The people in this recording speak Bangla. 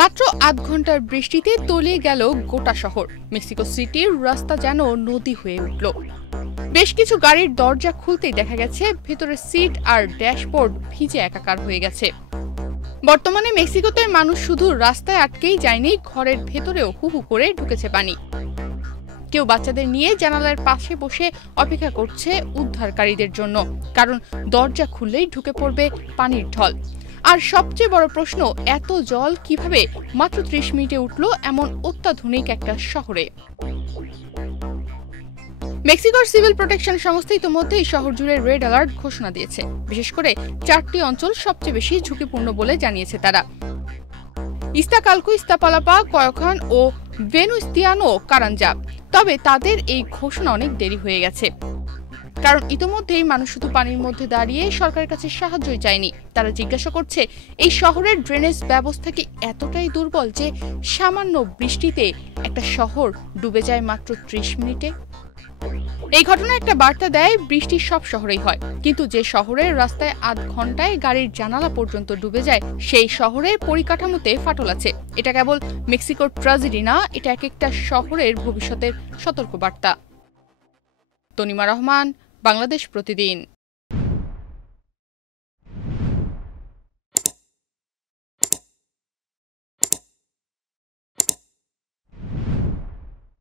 মাত্র আধ ঘন্টার বৃষ্টিতে তলিয়ে গেল গোটা শহর। মেক্সিকো সিটির রাস্তা যেন নদী হয়ে উঠল। বেশ কিছু গাড়ির দরজা খুলতেই দেখা গেছে ভেতরের সিট আর ড্যাশবোর্ড ভিজে একাকার হয়ে গেছে। বর্তমানে মেক্সিকোতে মানুষ শুধু রাস্তায় আটকেই যায়নি, ঘরের ভেতরেও হু হু করে ঢুকেছে পানি। কেউ বাচ্চাদের নিয়ে জানালার পাশে বসে অপেক্ষা করছে উদ্ধারকারীদের জন্য, কারণ দরজা খুললেই ঢুকে পড়বে পানির ঢল। আর সবচেয়ে বড় প্রশ্ন, এত জল কিভাবে মাত্র ৩০ মিনিটে উঠল এমন অত্যাধুনিক একটা শহরে। মেক্সিকোর সিভিল প্রোটেকশন সংস্থা ইতিমধ্যেই শহর জুড়ে রেড অ্যালার্ট ঘোষণা দিয়েছে। বিশেষ করে ৪টি অঞ্চল সবচেয়ে বেশি ঝুঁকিপূর্ণ বলে জানিয়েছে তারা: ইস্তাকালকো, ইস্তাপালাপা, কয়োখান ও ভেনুস্তিয়ানো কারাঞ্জা। তবে তাদের এই ঘোষণা অনেক দেরি হয়ে গেছে, কারণ ইতিমধ্যেই মানুষ শুধু পানির মধ্যে দাঁড়িয়ে সরকারের কাছে সাহায্যই চায়নি। তারা জিজ্ঞাসা করছে, এই শহরের ড্রেনেজ ব্যবস্থা কি এতটাই দুর্বল যে সামান্য বৃষ্টিতে একটা শহর ডুবে যায় মাত্র ৩০ মিনিটে? এই ঘটনা একটা বার্তা দেয়, বৃষ্টি সব শহরেই হয়, কিন্তু যে শহরের রাস্তায় আধ ঘন্টায় গাড়ির জানালা পর্যন্ত ডুবে যায় সেই শহরের পরিকাঠামোতে ফাটল আছে। এটা কেবল মেক্সিকোর ট্র্যাজেডি না, এটা এক একটা শহরের ভবিষ্যতের সতর্কবার্তা। তনিমা রহমান, বাংলাদেশ প্রতিদিন।